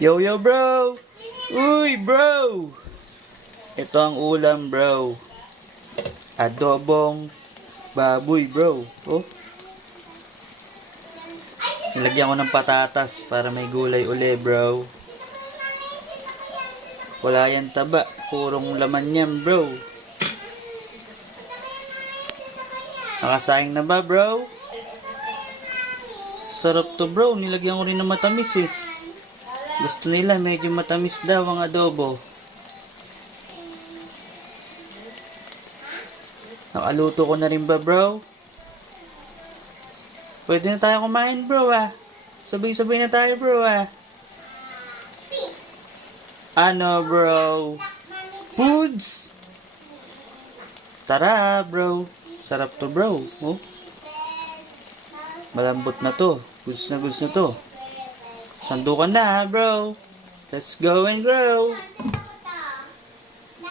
Yo, yo, bro! Uy, bro! Ito ang ulam, bro. Adobong baboy, bro. Oh, nilagyan ko ng patatas para may gulay uli, bro. Wala yan taba. Purong laman yan, bro. Nakasaing na ba, bro? Sarap to, bro. Nilagyan ko rin ng matamis, eh. Gusto nila medyo matamis daw ang adobo. Nakaluto ko na rin ba, bro? Pwede na tayo kumain, bro, ah. Sabay-sabay na tayo, bro, ah. Ano, bro? Foods! Tara, bro. Sarap to, bro. Oh. Malambot na to. Goods na to. Sandukan na, bro. Let's go and grow.